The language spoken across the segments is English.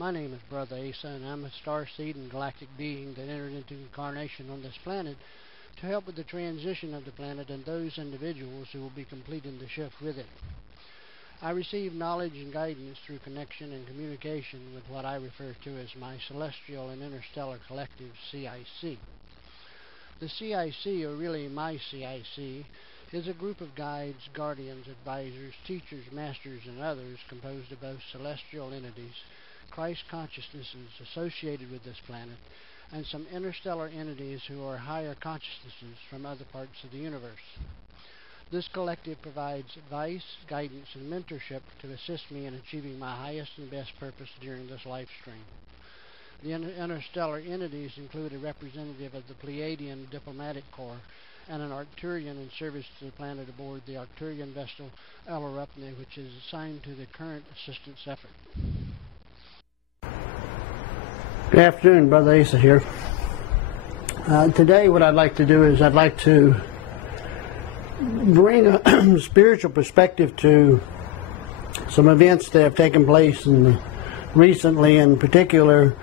My name is Brother Asa, and I'm a starseed and galactic being that entered into incarnation on this planet to help with the transition of the planet and those individuals who will be completing the shift with it. I receive knowledge and guidance through connection and communication with what I refer to as my celestial and interstellar collective, CIC. The CIC, or really my CIC, is a group of guides, guardians, advisors, teachers, masters, and others composed of both celestial entities, Christ consciousnesses associated with this planet, and some interstellar entities who are higher consciousnesses from other parts of the universe. This collective provides advice, guidance, and mentorship to assist me in achieving my highest and best purpose during this life stream. The interstellar entities include a representative of the Pleiadian Diplomatic Corps and an Arcturian in service to the planet aboard the Arcturian vessel Elarupne, which is assigned to the current assistance effort. Good afternoon, Brother Asa here. Today what I'd like to do is I'd like to bring a spiritual perspective to some events that have taken place recently, in particular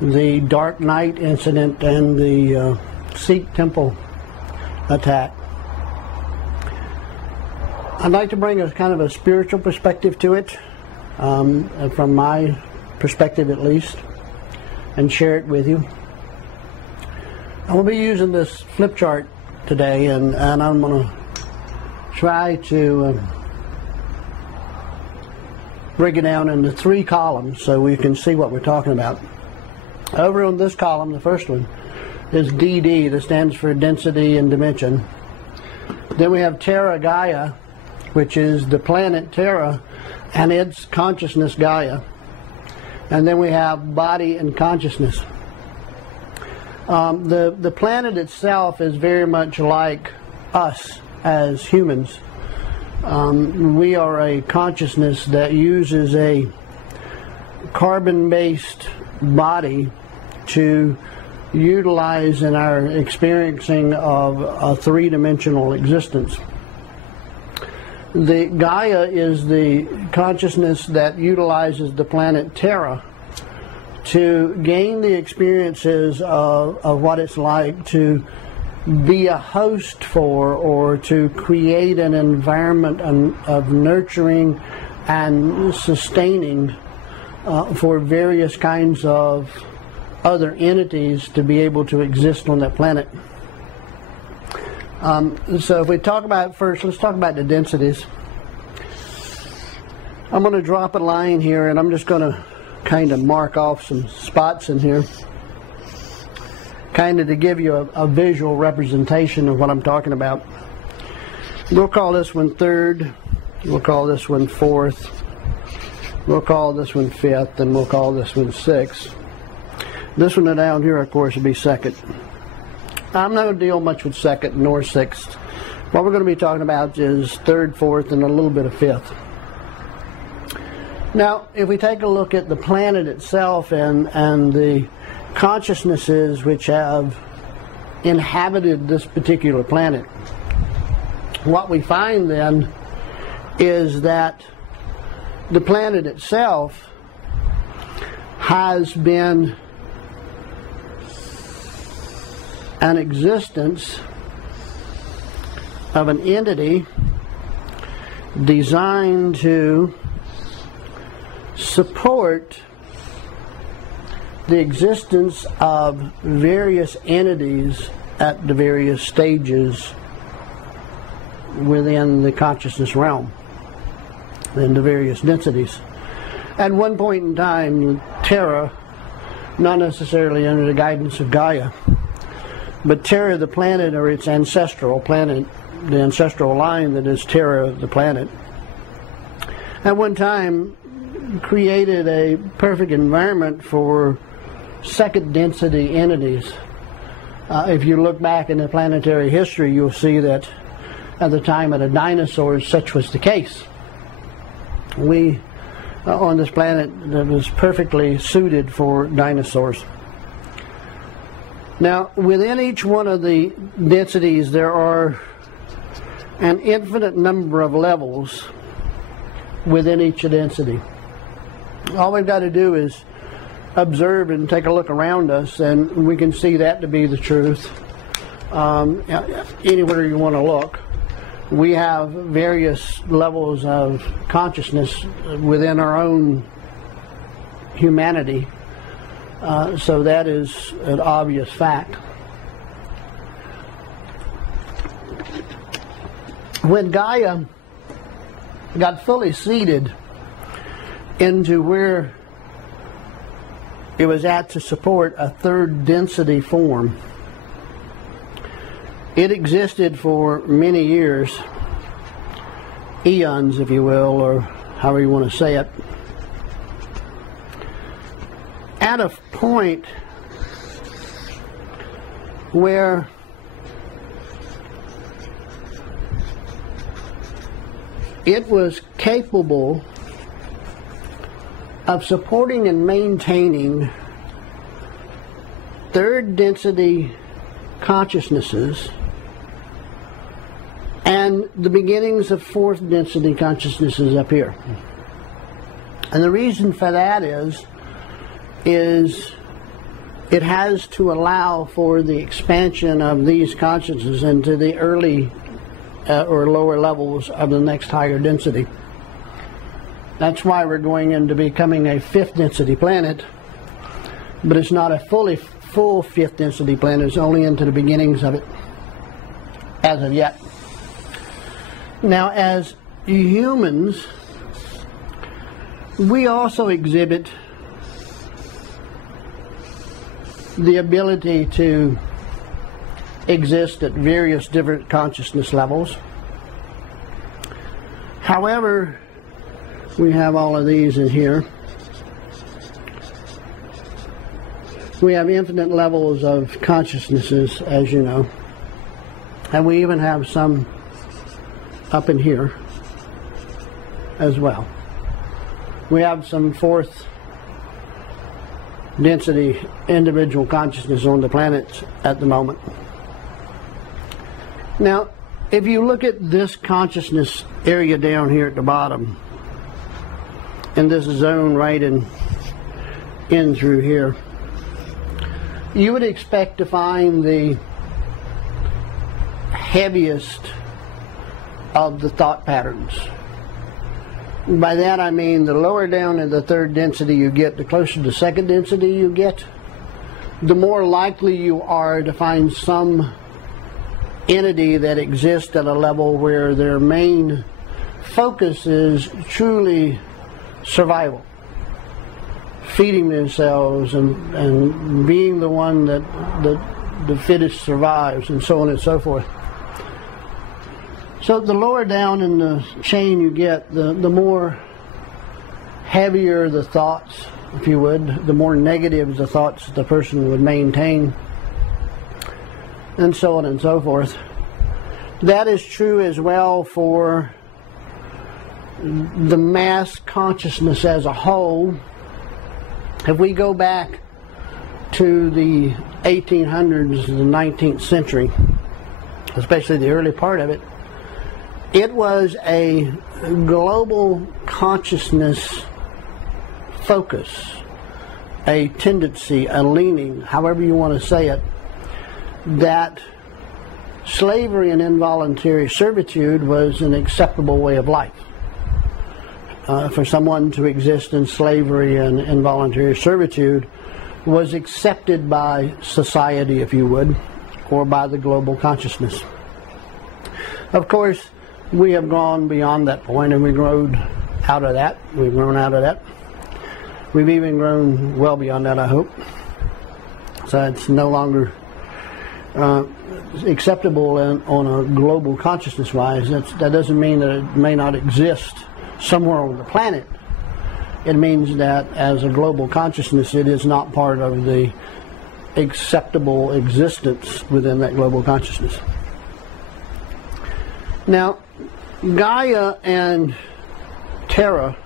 the Dark Night incident and the Sikh temple attack. I'd like to bring a kind of a spiritual perspective to it, from my perspective at least, and share it with you. I will be using this flip chart today, and I'm going to try to break it down into 3 columns so we can see what we're talking about. Over on this column, the first one, is DD, that stands for density and dimension. Then we have Terra Gaia, which is the planet Terra and its consciousness Gaia. And then we have body and consciousness. The planet itself is very much like us as humans. We are a consciousness that uses a carbon-based body to utilize in our experiencing of a 3-dimensional existence. The Gaia is the consciousness that utilizes the planet Terra to gain the experiences of what it's like to be a host for, or to create an environment of nurturing and sustaining for various kinds of other entities to be able to exist on that planet. So if we talk about first, let's talk about the densities. I'm going to drop a line here, and I'm just going to kind of mark off some spots in here, kind of to give you a visual representation of what I'm talking about. We'll call this one 3rd, we'll call this one 4th, we'll call this one 5th, and we'll call this one 6th. This one down here, of course, will be 2nd. I'm not going to deal much with 2nd nor 6th. What we're going to be talking about is 3rd, 4th, and a little bit of 5th. Now, if we take a look at the planet itself and the consciousnesses which have inhabited this particular planet, what we find then is that the planet itself has been an existence of an entity designed to support the existence of various entities at the various stages within the consciousness realm and the various densities. At one point in time, Terra, not necessarily under the guidance of Gaia, but Terra the planet, or its ancestral planet, the ancestral line that is Terra the planet, at one time created a perfect environment for second density entities. If you look back in the planetary history, you'll see that at the time of the dinosaurs, such was the case. We, on this planet, that was perfectly suited for dinosaurs. Now, within each one of the densities, there are an infinite number of levels within each density. All we've got to do is observe and take a look around us, and we can see that to be the truth. Anywhere you want to look, we have various levels of consciousness within our own humanity, so that is an obvious fact. When Gaia got fully seeded into where it was at to support a third density form, it existed for many years, eons if you will, or however you want to say it, at a point where it was capable of supporting and maintaining third density consciousnesses and the beginnings of fourth density consciousnesses up here. And the reason for that is it has to allow for the expansion of these consciousnesses into the early or lower levels of the next higher density. That's why we're going into becoming a fifth density planet, but it's not a full fifth density planet. It's only into the beginnings of it as of yet. Now, as humans, we also exhibit the ability to exist at various different consciousness levels. However, we have all of these in here. We have infinite levels of consciousnesses, as you know, and we even have some up in here as well. We have some fourth density individual consciousness on the planet at the moment. Now, if you look at this consciousness area down here at the bottom, in this zone right in through here, you would expect to find the heaviest of the thought patterns. By that I mean the lower down in the third density you get, the closer to second density you get, the more likely you are to find some entity that exists at a level where their main focus is truly survival, feeding themselves and being the one that the fittest survives, and so on and so forth. So the lower down in the chain you get, the more heavier the thoughts, if you would, the more negative the thoughts the person would maintain, and so on and so forth. That is true as well for the mass consciousness as a whole. If we go back to the 1800s, the 19th century, especially the early part of it, it was a global consciousness focus, a tendency, a leaning, however you want to say it, that slavery and involuntary servitude was an acceptable way of life. For someone to exist in slavery and involuntary servitude was accepted by society, if you would, or by the global consciousness. Of course, we have gone beyond that point, and we've grown out of that. We've grown out of that. We've even grown well beyond that, I hope. So it's no longer acceptable on a global consciousness-wise. That doesn't mean that it may not exist somewhere on the planet. It means that as a global consciousness, it is not part of the acceptable existence within that global consciousness. Now, Gaia and Terra,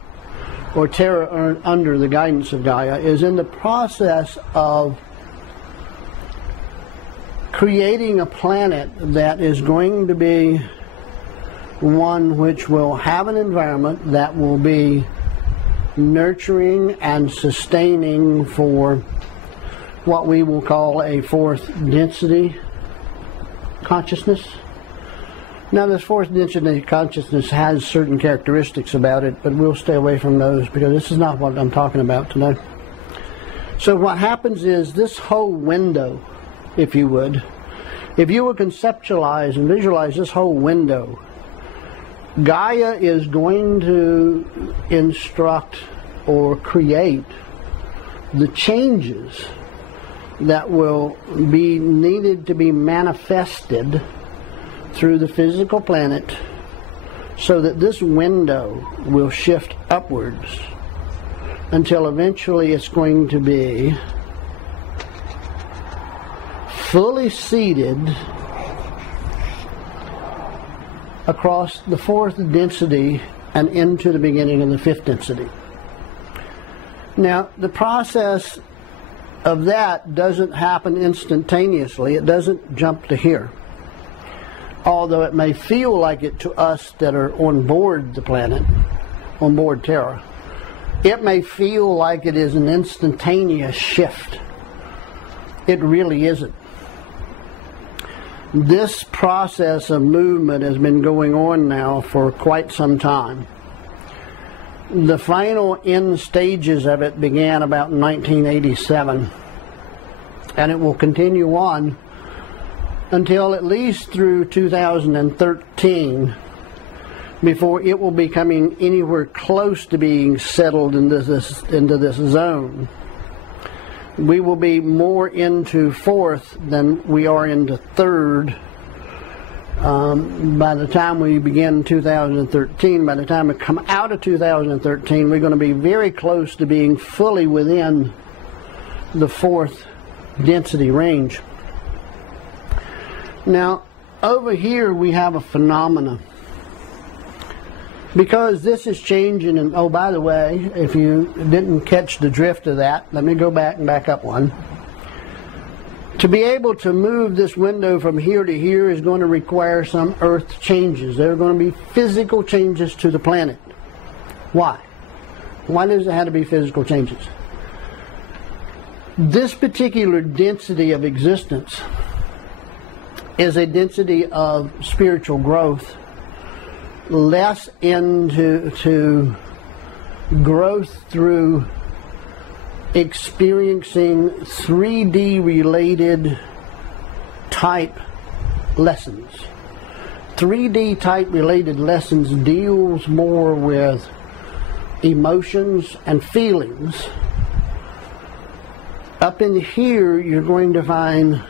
or Terra under the guidance of Gaia, is in the process of creating a planet that is going to be one which will have an environment that will be nurturing and sustaining for what we will call a fourth density consciousness. Now, this fourth density consciousness has certain characteristics about it, but we'll stay away from those because this is not what I'm talking about today. So what happens is this whole window, if you would conceptualize and visualize this whole window, Gaia is going to instruct or create the changes that will be needed to be manifested through the physical planet so that this window will shift upwards until eventually it's going to be fully seated across the fourth density and into the beginning of the fifth density. Now, the process of that doesn't happen instantaneously. It doesn't jump to here. Although it may feel like it to us that are on board the planet, on board Terra. It may feel like it is an instantaneous shift. It really isn't. This process of movement has been going on now for quite some time. The final end stages of it began about 1987, and it will continue on until at least through 2013 before it will be coming anywhere close to being settled into this zone. We will be more into fourth than we are into third by the time we begin 2013. By the time we come out of 2013, we're going to be very close to being fully within the fourth density range. Now, over here we have a phenomena. Because this is changing, and oh, by the way, if you didn't catch the drift of that, let me go back and back up one. To be able to move this window from here to here is going to require some earth changes. There are going to be physical changes to the planet. Why? Why does it have to be physical changes? This particular density of existence is a density of spiritual growth, less into growth through experiencing 3D related type lessons. 3D type related lessons deals more with emotions and feelings. Up in here you're going to find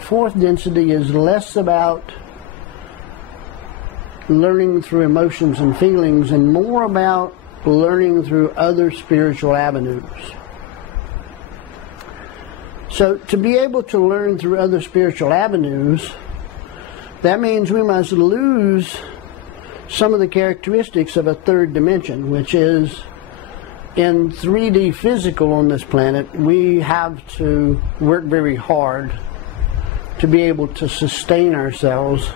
fourth density is less about learning through emotions and feelings and more about learning through other spiritual avenues. So to be able to learn through other spiritual avenues, that means we must lose some of the characteristics of a third dimension, which is in 3D physical on this planet, we have to work very hard to be able to sustain ourselves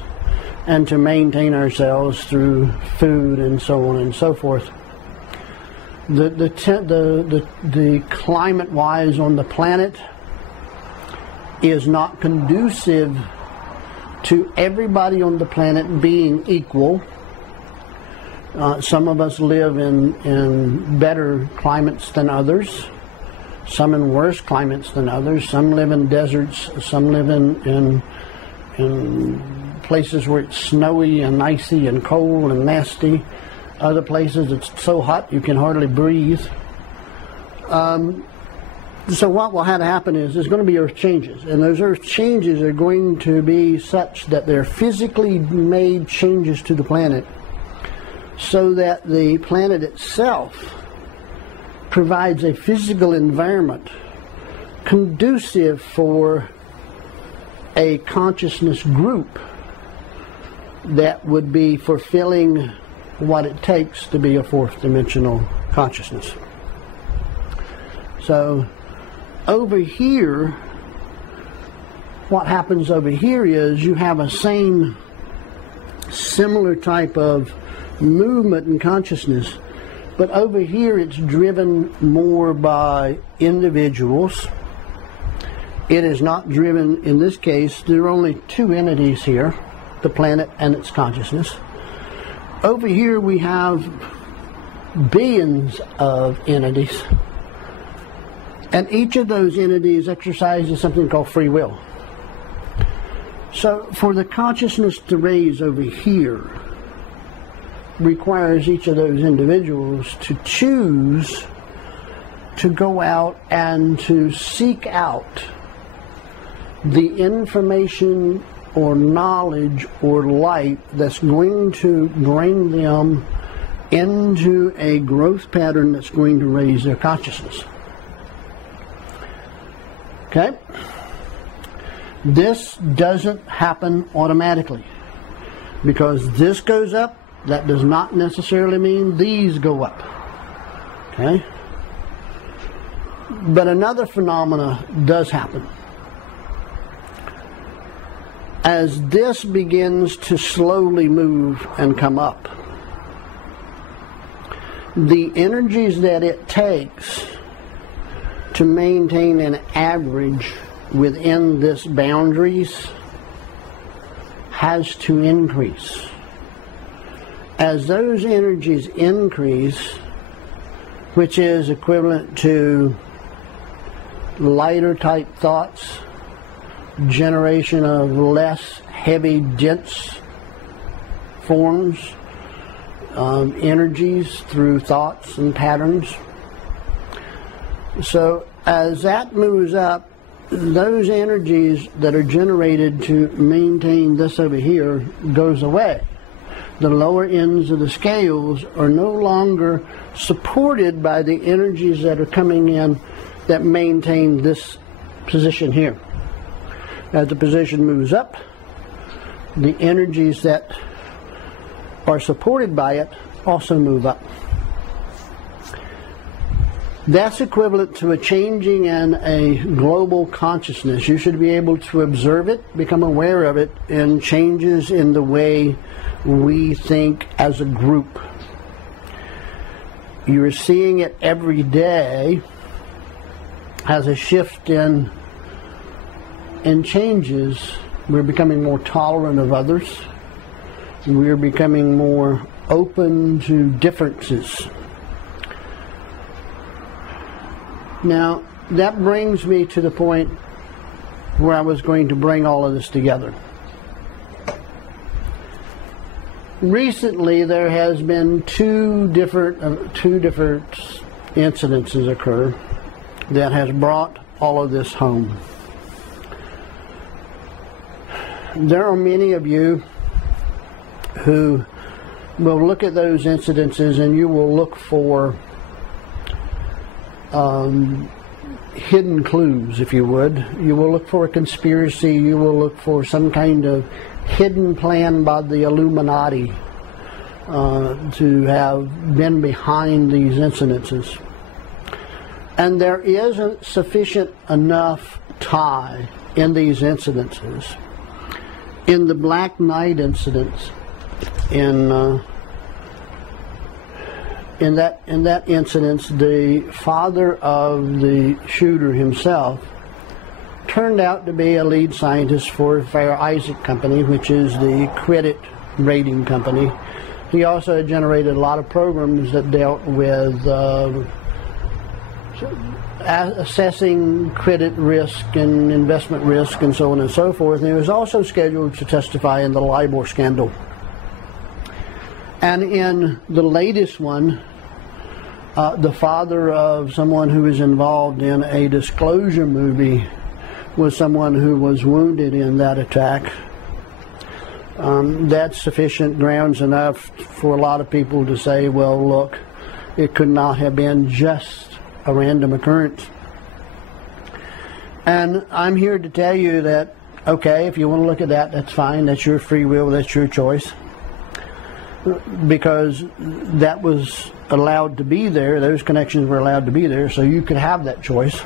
and to maintain ourselves through food and so on and so forth. The climate-wise on the planet is not conducive to everybody on the planet being equal. Some of us live in better climates than others, some in worse climates than others. Some live in deserts, some live in places where it's snowy and icy and cold and nasty. Other places it's so hot you can hardly breathe. So what will have to happen is there's going to be earth changes, and those earth changes are going to be such that they're physically made changes to the planet so that the planet itself provides a physical environment conducive for a consciousness group that would be fulfilling what it takes to be a fourth dimensional consciousness. So over here, what happens over here is you have a similar type of movement in consciousness But over here it's driven more by individuals. It is not driven, in this case, there are only two entities here, the planet and its consciousness. Over here we have billions of entities, and each of those entities exercises something called free will. So for the consciousness to raise over here requires each of those individuals to choose to go out and to seek out the information or knowledge or light that's going to bring them into a growth pattern that's going to raise their consciousness. Okay? This doesn't happen automatically. Because this goes up, that does not necessarily mean these go up. Okay? But another phenomena does happen. As this begins to slowly move and come up, the energies that it takes to maintain an average within this boundaries has to increase. As those energies increase, which is equivalent to lighter type thoughts, generation of less heavy, dense forms, energies through thoughts and patterns. So as that moves up, those energies that are generated to maintain this over here goes away. The lower ends of the scales are no longer supported by the energies that are coming in that maintain this position here. As the position moves up, the energies that are supported by it also move up. That's equivalent to a changing in a global consciousness. You should be able to observe it, become aware of it, and changes in the way we think as a group. You're seeing it every day as a shift in changes. We're becoming more tolerant of others. We're becoming more open to differences. Now, that brings me to the point where I was going to bring all of this together. Recently, there has been two different incidences occur that has brought all of this home. There are many of you who will look at those incidences and you will look for hidden clues, if you would. You will look for a conspiracy. You will look for some kind of hidden plan by the Illuminati to have been behind these incidences. And there isn't sufficient enough tie in these incidences. In the Black Knight incidents, in that incident, the father of the shooter himself turned out to be a lead scientist for Fair Isaac Company, which is the credit rating company. He also generated a lot of programs that dealt with assessing credit risk and investment risk and so on and so forth. And he was also scheduled to testify in the LIBOR scandal. And in the latest one, the father of someone who was involved in a disclosure movie was someone who was wounded in that attack. That's sufficient grounds enough for a lot of people to say, well, look, it could not have been just a random occurrence. And I'm here to tell you that, okay, if you want to look at that, that's fine. That's your free will. That's your choice. Because that was allowed to be there. Those connections were allowed to be there. So you could have that choice.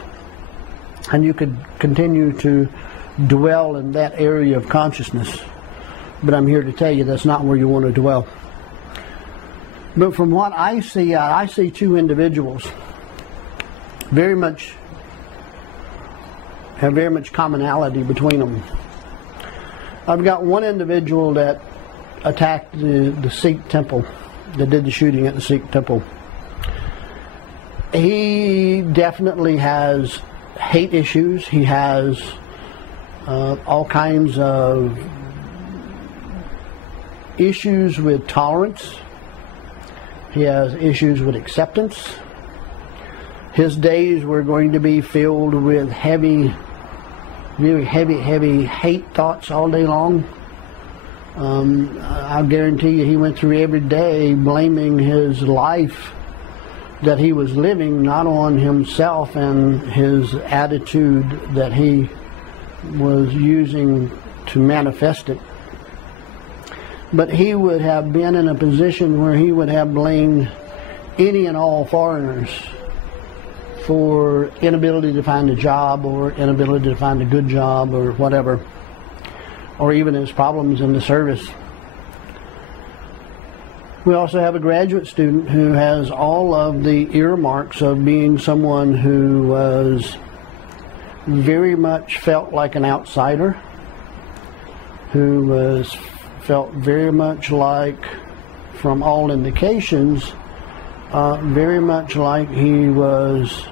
And you could continue to dwell in that area of consciousness. But I'm here to tell you that's not where you want to dwell. But from what I see two individuals have very much commonality between them. I've got one individual that attacked the Sikh temple, that did the shooting at the Sikh temple. He definitely has hate issues. He has all kinds of issues with tolerance. He has issues with acceptance. His days were going to be filled with really heavy hate thoughts all day long. I'll guarantee you he went through every day blaming his life that he was living not on himself and his attitude that he was using to manifest it, but he would have been in a position where he would have blamed any and all foreigners for inability to find a job or inability to find a good job or whatever, or even his problems in the service. We also have a graduate student who has all of the earmarks of being someone who was very much felt like an outsider, who felt very much like, from all indications, very much like he was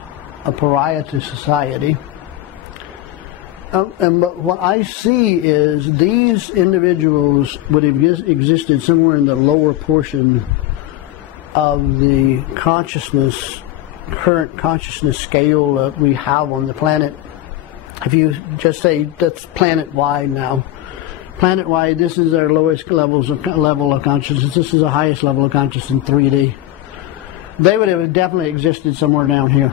a pariah to society. But what I see is these individuals would have existed somewhere in the lower portion of the current consciousness scale that we have on the planet. If you just say that's planet-wide now, planet-wide, this is our lowest level of consciousness. This is the highest level of consciousness in 3D. They would have definitely existed somewhere down here.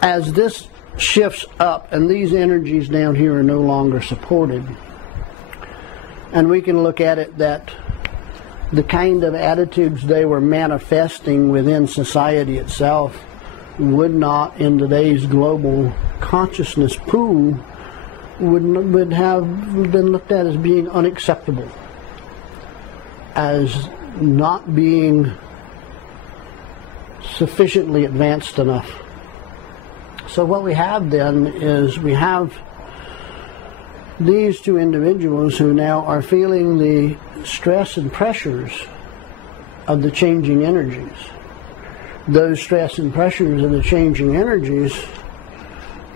As this shifts up and these energies down here are no longer supported, and we can look at it that the kind of attitudes they were manifesting within society itself would not, in today's global consciousness pool, would have been looked at as being unacceptable, as not being sufficiently advanced enough. So what we have then is we have these two individuals who now are feeling the stress and pressures of the changing energies. Those stress and pressures of the changing energies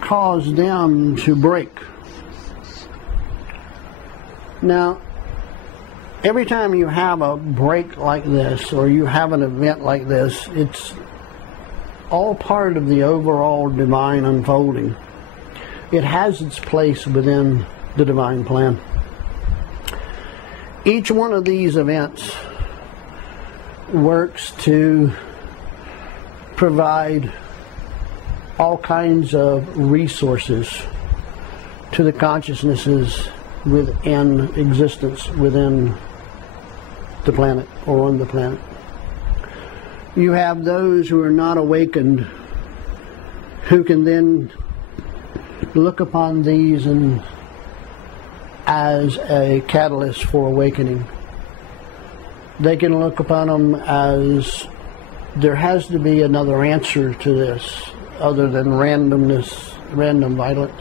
cause them to break. Now, every time you have a break like this, or you have an event like this, it's all part of the overall divine unfolding. It has its place within the divine plan. Each one of these events works to provide all kinds of resources to the consciousnesses within existence within the planet or on the planet. You have those who are not awakened who can then look upon these as a catalyst for awakening. They can look upon them as there has to be another answer to this other than randomness, random violence.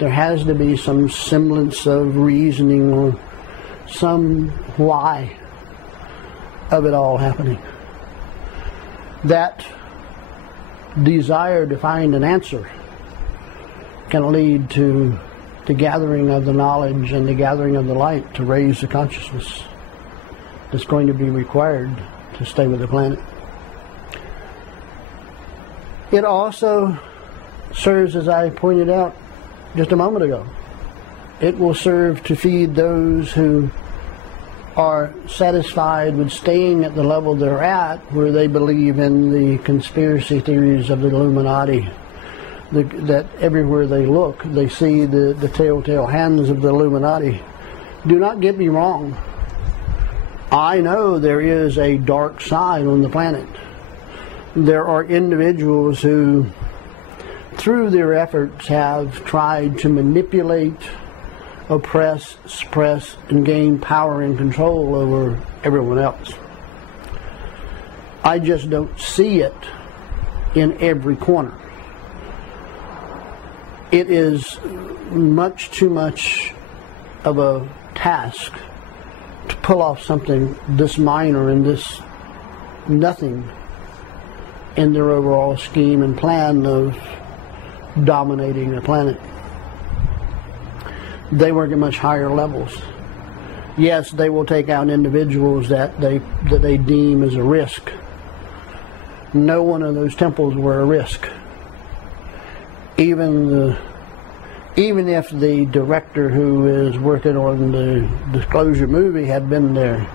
There has to be some semblance of reasoning or some why of it all happening. That desire to find an answer can lead to the gathering of the knowledge and the gathering of the light to raise the consciousness that's going to be required to stay with the planet. It also serves, as I pointed out just a moment ago, it will serve to feed those who are satisfied with staying at the level they're at, where they believe in the conspiracy theories of the Illuminati, that everywhere they look they see the telltale hands of the Illuminati. Do not get me wrong, I know there is a dark side on the planet. There are individuals who, through their efforts, have tried to manipulate oppress, suppress, and gain power and control over everyone else. I just don't see it in every corner. It is much too much of a task to pull off something this minor and this nothing in their overall scheme and plan of dominating the planet. They work at much higher levels. Yes, they will take out individuals that they deem as a risk. No one of those temples were a risk. Even if the director who is working on the Disclosure movie had been there,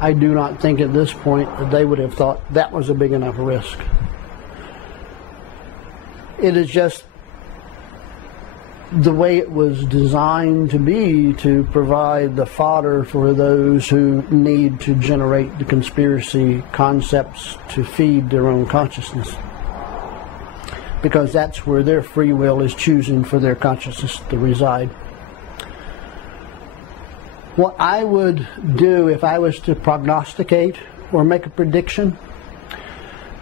I do not think at this point that they would have thought that was a big enough risk. It is just the way it was designed to be, to provide the fodder for those who need to generate the conspiracy concepts to feed their own consciousness. Because that's where their free will is choosing for their consciousness to reside. What I would do if I was to prognosticate or make a prediction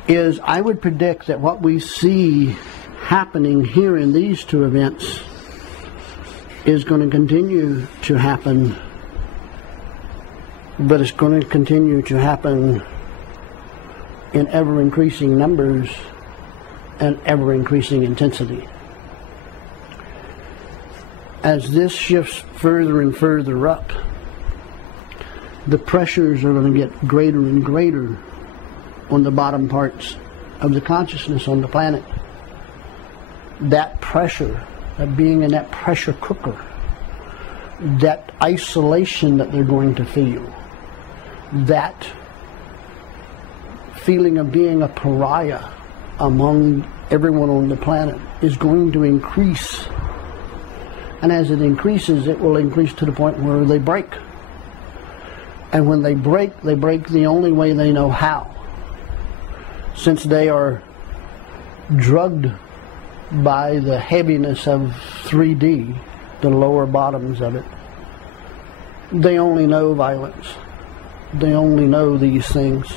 is I would predict that what we see happening here in these two events is going to continue to happen, but it's going to continue to happen in ever-increasing numbers and ever-increasing intensity. As this shifts further and further up, the pressures are going to get greater and greater on the bottom parts of the consciousness on the planet. That pressure, that being in that pressure cooker, that isolation that they're going to feel, that feeling of being a pariah among everyone on the planet is going to increase. And as it increases, it will increase to the point where they break. And when they break the only way they know how. Since they are drugged by the heaviness of 3D, the lower bottoms of it, they only know violence. They only know these things.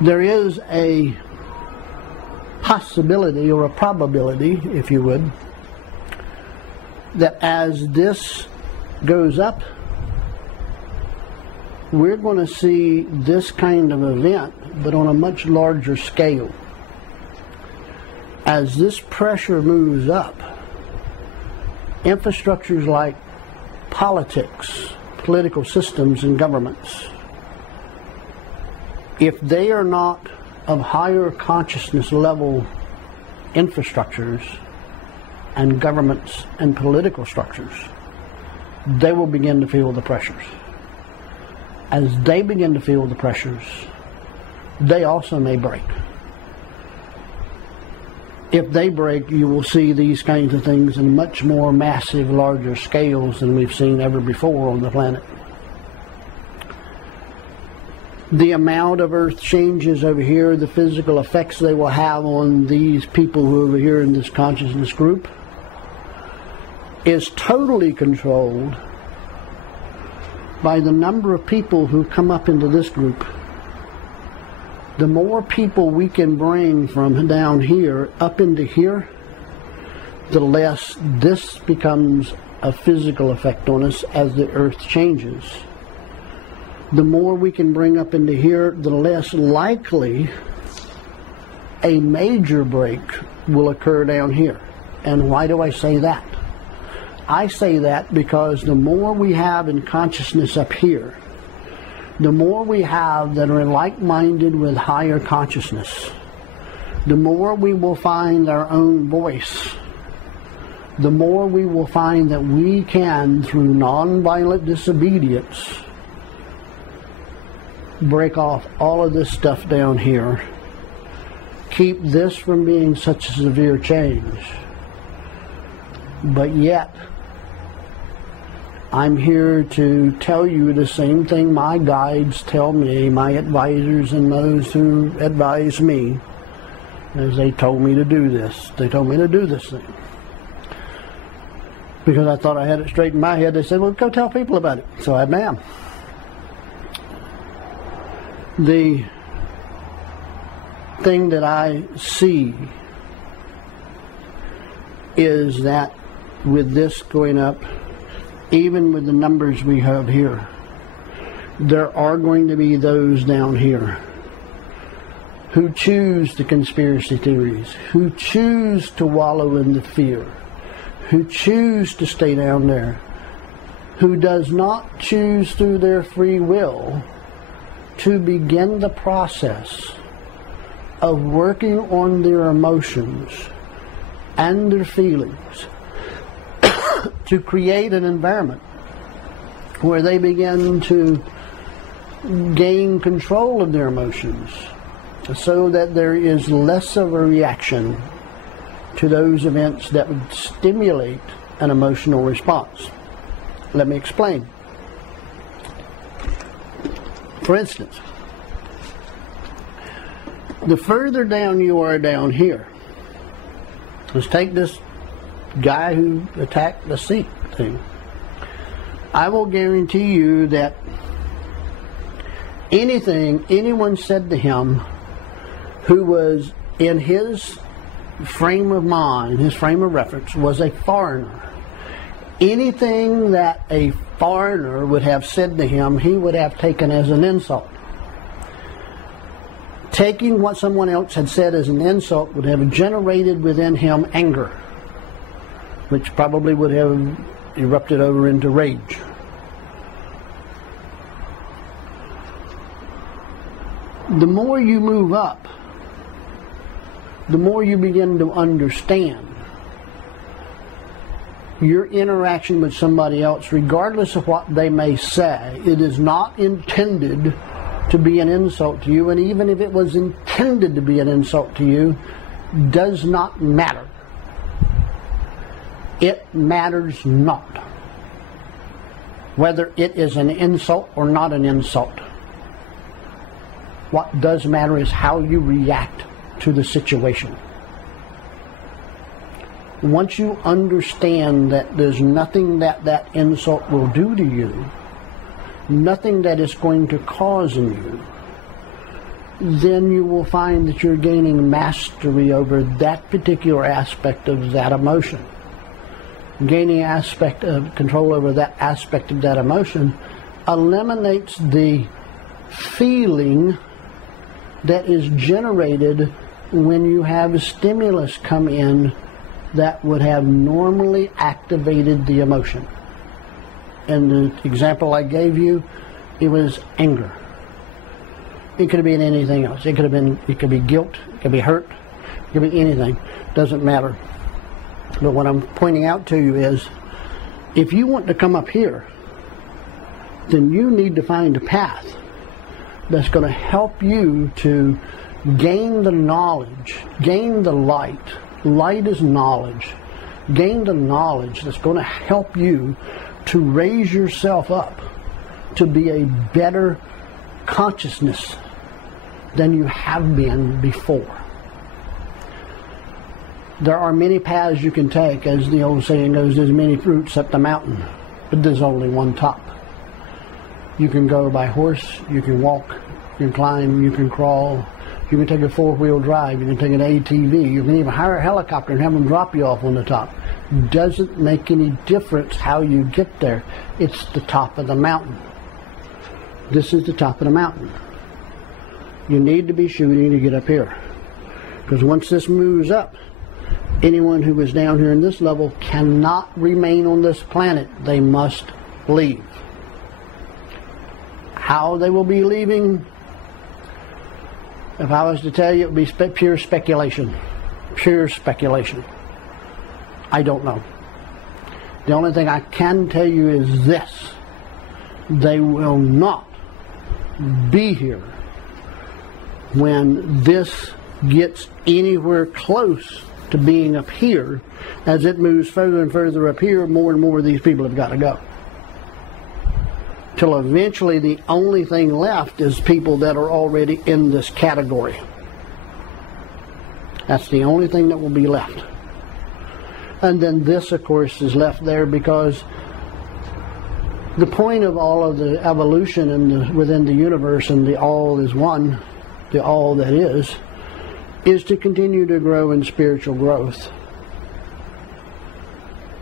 There is a possibility, or a probability, if you would, that as this goes up, we're going to see this kind of event, but on a much larger scale. As this pressure moves up, infrastructures like politics, political systems, and governments, if they are not of higher consciousness level infrastructures and governments and political structures, they will begin to feel the pressures. As they begin to feel the pressures, they also may break. If they break, you will see these kinds of things in much more massive, larger scales than we've seen ever before on the planet. The amount of earth changes over here, the physical effects they will have on these people who are over here in this consciousness group, is totally controlled by the number of people who come up into this group. The more people we can bring from down here up into here, the less this becomes a physical effect on us as the earth changes. The more we can bring up into here, the less likely a major break will occur down here. And why do I say that? I say that because the more we have in consciousness up here, the more we have that are like-minded with higher consciousness, the more we will find our own voice, the more we will find that we can, through non-violent disobedience, break off all of this stuff down here, keep this from being such a severe change. But yet, I'm here to tell you the same thing my guides tell me, my advisors and those who advise me, as they told me to do this. They told me to do this thing. because I thought I had it straight in my head. They said, well, go tell people about it. So I am. The thing that I see is that with this going up, even with the numbers we have here, there are going to be those down here who choose the conspiracy theories, who choose to wallow in the fear, who choose to stay down there, who does not choose through their free will to begin the process of working on their emotions and their feelings to create an environment where they begin to gain control of their emotions so that there is less of a reaction to those events that would stimulate an emotional response. Let me explain. For instance, the further down you are down here, let's take this guy who attacked the Sikh thing. I will guarantee you that anything anyone said to him who was in his frame of mind, his frame of reference, was a foreigner. Anything that a foreigner would have said to him, he would have taken as an insult. Taking what someone else had said as an insult would have generated within him anger, which probably would have erupted over into rage. The more you move up, the more you begin to understand your interaction with somebody else, regardless of what they may say. It is not intended to be an insult to you, and even if it was intended to be an insult to you, does not matter. It matters not whether it is an insult or not an insult. What does matter is how you react to the situation. Once you understand that there's nothing that that insult will do to you, nothing that is going to cause in you, then you will find that you're gaining mastery over that particular aspect of that emotion. Gaining aspect of control over that aspect of that emotion eliminates the feeling that is generated when you have a stimulus come in that would have normally activated the emotion. In the example I gave you, it was anger. It could have been anything else. It could be guilt, it could be hurt, it could be anything. Doesn't matter. But what I'm pointing out to you is, if you want to come up here, then you need to find a path that's going to help you to gain the knowledge, gain the light. Light is knowledge. Gain the knowledge that's going to help you to raise yourself up to be a better consciousness than you have been before. There are many paths you can take. As the old saying goes, there's many routes up the mountain, but there's only one top. You can go by horse, you can walk, you can climb, you can crawl, you can take a four-wheel drive, you can take an ATV, you can even hire a helicopter and have them drop you off on the top. Doesn't make any difference how you get there. It's the top of the mountain. This is the top of the mountain. You need to be shooting to get up here. Because once this moves up, anyone who is down here in this level cannot remain on this planet. They must leave. How they will be leaving, if I was to tell you, it would be pure speculation. Pure speculation. I don't know. The only thing I can tell you is this. They will not be here when this gets anywhere close to being up here. As it moves further and further up here, more and more of these people have got to go. Till eventually the only thing left is people that are already in this category. That's the only thing that will be left. And then this, of course, is left there because the point of all of the evolution within the universe and the all is one, the all that is to continue to grow in spiritual growth.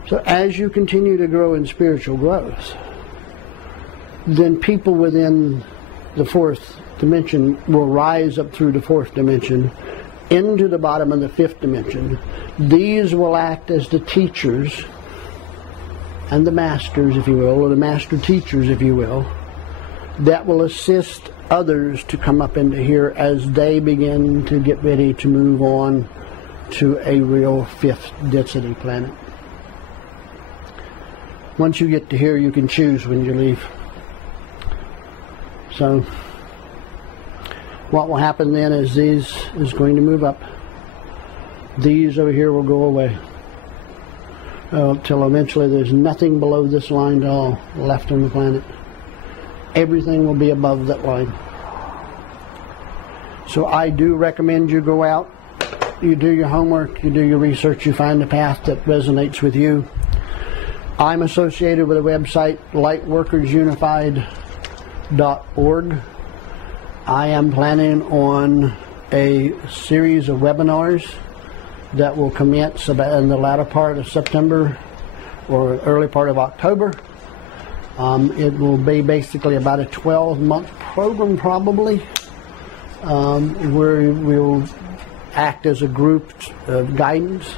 So as you continue to grow in spiritual growth, then people within the fourth dimension will rise up through the fourth dimension into the bottom of the fifth dimension. These will act as the teachers and the masters, if you will, or the master teachers, if you will, that will assist others to come up into here as they begin to get ready to move on to a real fifth density planet. Once you get to here, you can choose when you leave. So what will happen then is these is going to move up. These over here will go away till eventually there's nothing below this line at all left on the planet. Everything will be above that line. So I do recommend you go out, you do your homework, you do your research, you find the path that resonates with you. I'm associated with a website, lightworkersunified.org. I am planning on a series of webinars that will commence about in the latter part of September or early part of October. It will be basically about a 12-month program probably, where we'll act as a group of guidance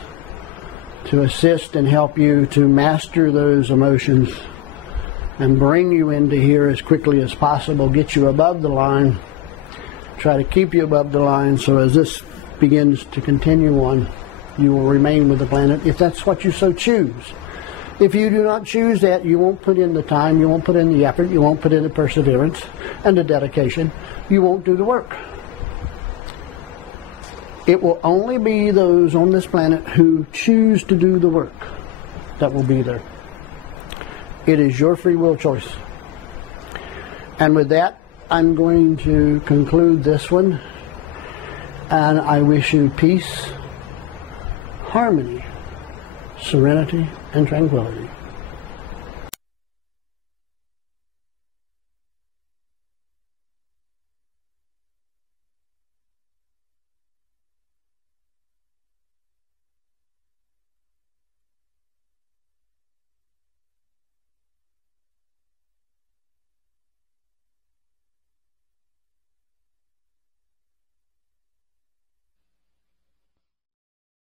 to assist and help you to master those emotions and bring you into here as quickly as possible, get you above the line, try to keep you above the line, so as this begins to continue on, you will remain with the planet if that's what you so choose. If you do not choose that, you won't put in the time, you won't put in the effort, you won't put in the perseverance and the dedication, you won't do the work. It will only be those on this planet who choose to do the work that will be there. It is your free will choice. And with that, I'm going to conclude this one, and I wish you peace, harmony, serenity, and tranquility.